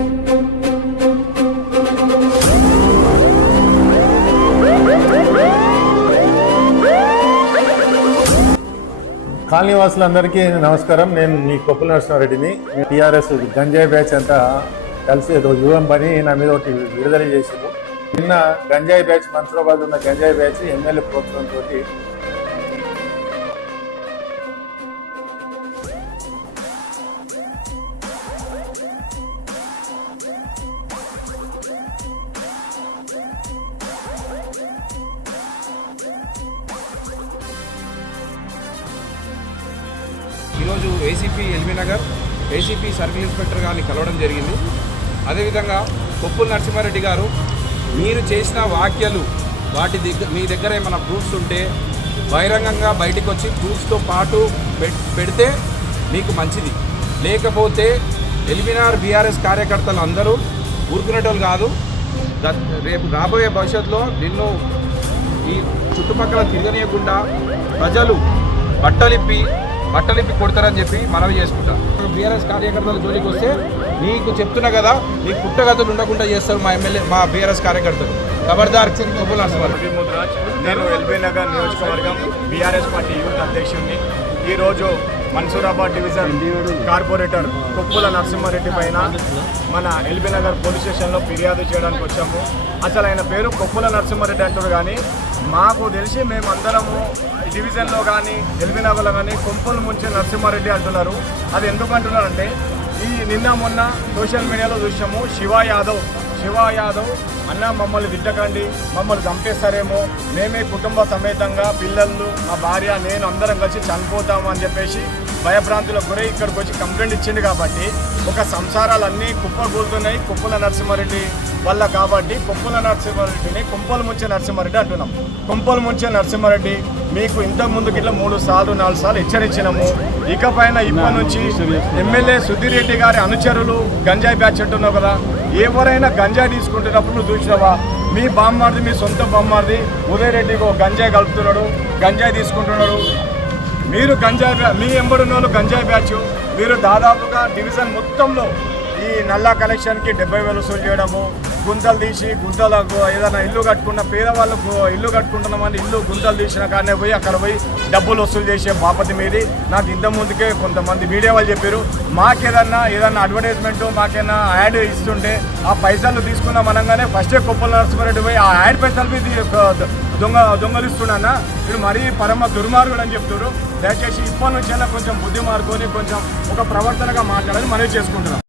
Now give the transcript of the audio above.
Colony వాసులందరికీ నమస్కారం. నేను మీ కొప్పుల నరసింహారెడ్డిని. టీఆర్ఎస్ గంజాయి బ్యాచ్ అంతా కలిసి ఏదో యువం పని నా మీద ఒకటి విడుదల చేసారు నిన్న గంజాయి బ్యాచ్ మన్సూరాబాద్ ఉన్న గంజాయి బ్యాచ్ ఎమ్మెల్యే ప్రోత్సాహంతో ఈరోజు ACP LB Nagar ACP circle inspector గారిని కలవడం జరిగింది. అదేవిధంగా కొప్పుల నరసింహారెడ్డి గారు మీరు చేసిన వ్యాఖ్యలు వాటి దగ్గర మీ దగ్గర ఏమైనా ప్రూఫ్స్ ఉంటే బహిరంగంగా బయటకు వచ్చి ప్రూఫ్స్తో పాటు పెడితే మీకు మంచిది. లేకపోతే ఎల్బీనార్ బీఆర్ఎస్ కార్యకర్తలు అందరూ ఊరుకునేటోళ్ళు కాదు. రేపు రాబోయే భవిష్యత్తులో నిన్ను ఈ చుట్టుపక్కల తిరగనీయకుండా ప్రజలు బట్టలిప్పి బట్టలిప్పి కొడతారని చెప్పి మనవి చేసుకుంటా. బీఆర్ఎస్ కార్యకర్తల జోలికి వస్తే నీకు చెప్తున్నా కదా నీకు పుట్టగతులు ఉండకుండా చేస్తారు మా ఎమ్మెల్యే మా బీఆర్ఎస్ కార్యకర్తలు. ఖబర్దార్ కొప్పుల నేను ఎల్బీ నగర్ నియోజకవర్గం బీఆర్ఎస్ పార్టీ యూత్ అధ్యక్షుడిని ఈరోజు మన్సూరాబాద్ డివిజన్ కార్పొరేటర్ కొప్పుల నరసింహారెడ్డి పైన మన ఎల్బీ నగర్ పోలీస్ స్టేషన్లో ఫిర్యాదు చేయడానికి వచ్చాము. అసలు ఆయన పేరు కొప్పుల నరసింహారెడ్డి అంటారు కానీ మాకు తెలిసి మేమందరము డివిజన్లో కానీ ఎల్బీ నగర్లో కానీ కొంపలు ముంచే నరసింహారెడ్డి అంటున్నారు. అది ఎందుకు అంటున్నారంటే ఈ నిన్న మొన్న సోషల్ మీడియాలో చూసాము శివ యాదవ్ శివ యాదవ్ అన్న మమ్మల్ని తిట్టకండి మమ్మల్ని చంపేస్తారేమో. మేమే కుటుంబ సమేతంగా పిల్లలు మా భార్య నేను అందరం కలిసి చనిపోతాము అని చెప్పేసి భయభ్రాంతులకు గురై ఇక్కడికి వచ్చి కంప్లైంట్ ఇచ్చింది కాబట్టి ఒక సంసారాలన్నీ కుప్పకూలుతున్నాయి. కుప్పల నరసింహారెడ్డి వల్ల కాబట్టి కుప్పల నరసింహారెడ్డిని కుంపలు ముంచే నరసింహారెడ్డి అంటున్నాం. కుంపలు ముంచే నరసింహారెడ్డి మీకు ఇంతకు ముందు ఇట్లా మూడు సార్లు నాలుగు సార్లు హెచ్చరించినాము. ఇకపైన ఇప్పటి నుంచి ఎమ్మెల్యే సుధీర్ రెడ్డి గారి అనుచరులు గంజాయి బ్యాచ్ అంటున్నావు కదా ఎవరైనా గంజాయి తీసుకుంటున్నప్పుడు నువ్వు చూసినావా? మీ బామ్మార్ది మీ సొంత బామ్మార్ది ఉదయ్ రెడ్డికి ఒక గంజాయి కలుపుతున్నాడు గంజాయి తీసుకుంటున్నాడు. మీరు గంజాయి మీ ఎంబడున్నోళ్ళు గంజాయి బ్యాచ్ మీరు దాదాపుగా డివిజన్ మొత్తంలో ఈ నల్లా కలెక్షన్కి డెబ్బై వేలు వసూలు చేయడము గుంతలు తీసి గుంతలకు ఏదైనా ఇల్లు కట్టుకున్న పేదవాళ్ళకు ఇల్లు కట్టుకుంటున్నామని ఇల్లు గుంతలు తీసిన కానీ పోయి అక్కడ పోయి డబ్బులు వసూలు చేసే బాపతి మీది. నాకు ఇంత ముందుకే కొంతమంది మీడియా వాళ్ళు చెప్పారు మాకేదన్నా ఏదన్నా అడ్వర్టైజ్మెంట్ మాకేదన్నా యాడ్ ఇస్తుంటే ఆ పైసలు తీసుకుందాం అనగానే ఫస్టే కొప్పల నరసింహారెడ్డి పోయి ఆ యాడ్ పైసలు దొంగ దొంగలిస్తున్నా వీడు మరీ పరమ దుర్మార్గుడు అని చెప్తారు దయచేసి ఇప్పటి నుంచైనా కొంచెం బుద్ధి మార్కొని కొంచెం ఒక ప్రవర్తనగా మాట్లాడాలని మనవి చేసుకుంటున్నాం.